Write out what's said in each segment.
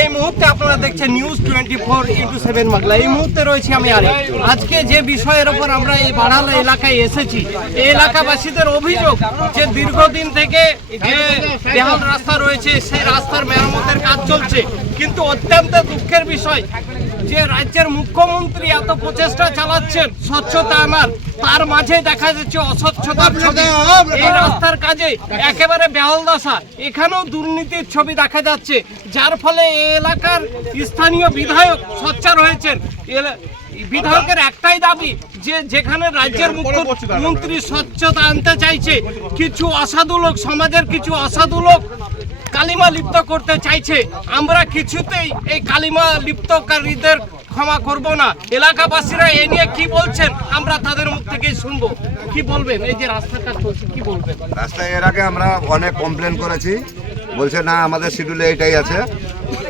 এই মুহূর্তে আপনারা দেখছেন news twenty four into seven Bangla. এই মুহূর্তে রয়েছে আমি আরে আজকে যে বিষয়ের ওপর আমরা এই বাড়াল এলাকায় এসেছি, এই এলাকাবাসীদের অভিযোগ যে দীর্ঘদিন থেকে যে বেহাল রাস্তা রয়েছে, সেই রাস্তার মেরামতের কাজ চলছে। কিন্তু অত্যন্ত দুঃখের বিষয় যে রাজ্যের মুখ্যমন্ত্রী এত প্রচেষ্টা চালাচ্ছেন স্বচ্ছতা আমার। তার মাঝে দেখা যাচ্ছে অস্বচ্ছতার ছবি। এই রাস্তার কাজে একেবারে বেহাল দশা। এখানেও দুর্নীতির ছবি দেখা যাচ্ছে যার ফলে এই এলাকার স্থানীয় বিধায়ক সচ্চার হয়েছেন। বিধায়কের একটাই দাবি যে যেখানে রাজ্যের মুখ্যমন্ত্রী স্বচ্ছতা আনতে চাইছে কিছু অসাধু লোক সমাজের কিছু অসাধু লোক কালিমা লিপ্ত করতে চাইছে। আমরা কিছুতেই এই কালিমা লিপ্তকারীদের ক্ষমা করব না। এলাকাবাসীরা এ নিয়ে কি বলছেন, আমরা তাদের মুখ থেকেই শুনব। কি বলবেন? এই যে রাস্তাটা চলছে, কি বলবেন? রাস্তায় এর আগে আমরা অনেক কমপ্লেন করেছি। বলছে, না, আমাদের শিডিউলে এটাই আছে।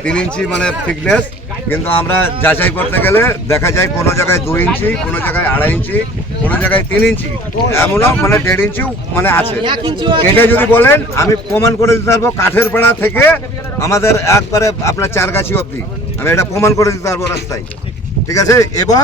তিন ইঞ্চি মানে থিকনেস কিন্তু আমরা যাচাই করতে গেলে দেখা যায় কোনো জায়গায় দুই ইঞ্চি, কোনো জায়গায় আড়াই ইঞ্চি, কোনো জায়গায় তিন ইঞ্চি। এমনও মানে দেড় ইঞ্চি মানে আছে। এটা যদি বলেন, আমি প্রমাণ করে দিতে পারব কাঠের পাড়া থেকে আমাদের একবারে আপনার চারগাছি অবধি। আমি এটা প্রমাণ করে দিতে পারব রাস্তায়। ঠিক আছে? এবং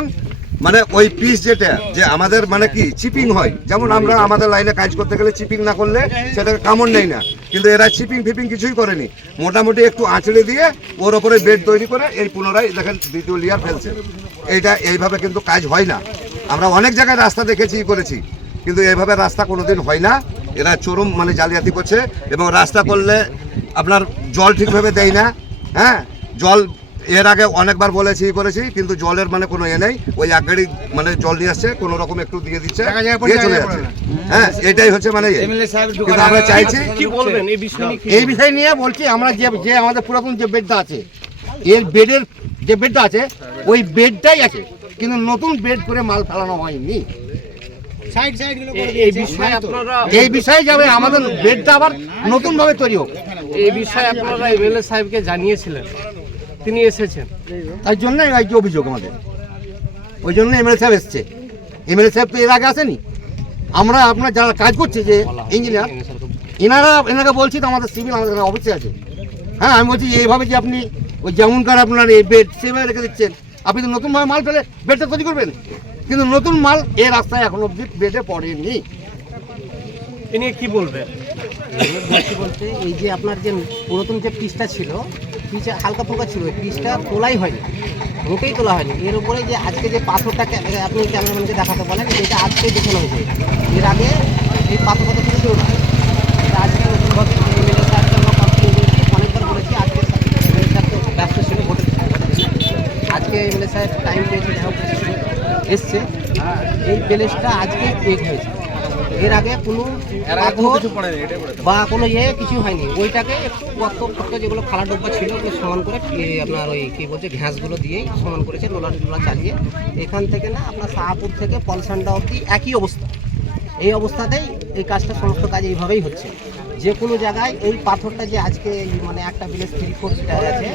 মানে ওই পিস যেটা, যে আমাদের মানে কি চিপিং হয়। যেমন আমরা আমাদের লাইনে কাজ করতে গেলে চিপিং না করলে সেটাকে কামড় নেই না। কিন্তু এরা চিপিং ফিপিং কিছুই করেনি। মোটামুটি একটু আঁচড়ে দিয়ে ওর ওপরে বেড তৈরি করে এই পুনরায় দেখেন দ্বিতীয় লেয়ার ফেলছে। এইটা এইভাবে কিন্তু কাজ হয় না। আমরা অনেক জায়গায় রাস্তা দেখেছি করেছি। কিন্তু এইভাবে রাস্তা কোনোদিন হয় না। এরা চরম মানে জালিয়াতি করছে এবং রাস্তা করলে আপনার জল ঠিকভাবে দেয় না। হ্যাঁ? জল এর আগে অনেকবার বলেছি করেছি কিন্তু জলের মানে কোনো এ নেই। ওই এক গাড়ি মানে জল নিয়ে আসছে কোনো রকম একটু দিয়ে দিচ্ছে দিয়ে চলে যাচ্ছে। হ্যাঁ এটাই হচ্ছে মানে। কিন্তু আমরা চাইছি কি বলবেন? এই বিষয়ে নিয়ে কি এই বিষয় নিয়ে বলছি আমরা যে যে আমাদের পুরাতন যে বেডটা আছে এর বেডের যে বেডটা আছে ওই বেডটাই আছে কিন্তু নতুন বেড করে মাল ফেলানো হয়নি। এই- এই বিষয়ে এই বিষয়ে যাবে আমাদের বেডটা আবার নতুন ভাবে তৈরি হোক। এই বিষয়ে আপনারা এমএলএ সাহেবকে জানিয়েছিলেন। তিনি এসেছেন। তাই জন্য এই যে অভিযোগ আমাদের? ওই জন্য এমএলএ সাহেব এসছে। এমএলএ সাহেব তো এর আগে আসেনি। আমরা আপনার যারা কাজ করছে যে ইঞ্জিনিয়ার এনারা এনাকে বলছি তো আমাদের সিভিল আমাদের অফিসে আছে। হ্যাঁ আমি বলছি এইভাবে যে আপনি ওই যেমনকার আপনার এই বেড সেভাবে রেখে দিচ্ছেন আপনি তো নতুনভাবে মাল ফেলে বেডটা তৈরি করবেন। কিন্তু নতুন মাল এ রাস্তায় এখন অব্দি বেডে পড়েনি। এ নিয়ে কি বলবেন? বলছি বলতে এই যে আপনার যে পুরাতন যে পিসটা ছিল পিসে হালকা ফুলকা ছিল, পিসটা তোলাই হয়নি মোটেই তোলা হয়নি। এর উপরে যে আজকে যে পাথরটা ক্যা- আপনি ক্যামেরাম্যানকে দেখাতে বলেন যেটা আজকেই দেখানো হয়েছে। এর আগে এই পাথর কিছু ছিল না। এটা আজকে অনেকবার বলেছি আজকে আজকে টাইম এসছে। এই প্যালেসটা আজকে এগ হয়েছে। এর আগে কোনো বা কোনো ইয়ে কিছু হয়নি। ওইটাকে একটু গর্ত ফর্ত যেগুলো খালা ডোবা ছিল ওগুলো সমান করে আপনার ওই কী বলছে ঘ্যাসগুলো দিয়েই সমান করেছে লোলা টোলা চালিয়ে। এখান থেকে না আপনার শাহপুর থেকে পলসান্ডা অবধি একই অবস্থা। এই অবস্থাতেই এই কাজটা সমস্ত কাজ এইভাবেই হচ্ছে। যে কোনো জায়গায় এই পাথরটা যে আজকে মানে একটা বিলেজ থ্রি ফোর যেটা আছে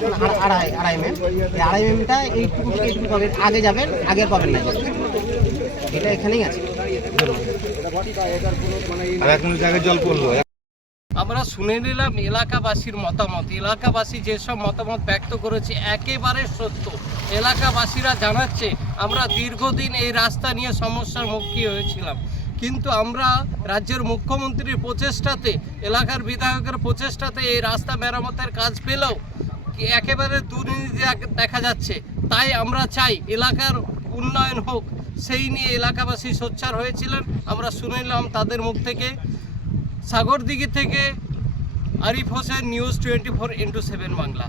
আড়াই আড়াই এম এই আড়াই এমটা এইটুকু এইটুকু পাবেন। আগে যাবেন আগে পাবেন না। এটা এখানেই আছে। আমরা শুনে নিলাম এলাকাবাসীর মতামত। এলাকাবাসী যেসব মতামত ব্যক্ত করেছে একেবারে সত্য। এলাকাবাসীরা জানাচ্ছে, আমরা দীর্ঘদিন এই রাস্তা নিয়ে সমস্যার মুখী হয়েছিলাম। কিন্তু আমরা রাজ্যের মুখ্যমন্ত্রীর প্রচেষ্টাতে, এলাকার বিধায়কের প্রচেষ্টাতে এই রাস্তা মেরামতের কাজ পেলেও একেবারে দুর্নীতি দেখ- যাচ্ছে। তাই আমরা চাই এলাকার উন্নয়ন হোক সেই নিয়ে এলাকাবাসী সোচ্চার হয়েছিলেন। আমরা শুনে নিলাম তাদের মুখ থেকে। সাগরদিঘি থেকে Arif Hossain news twenty four into seven Bangla.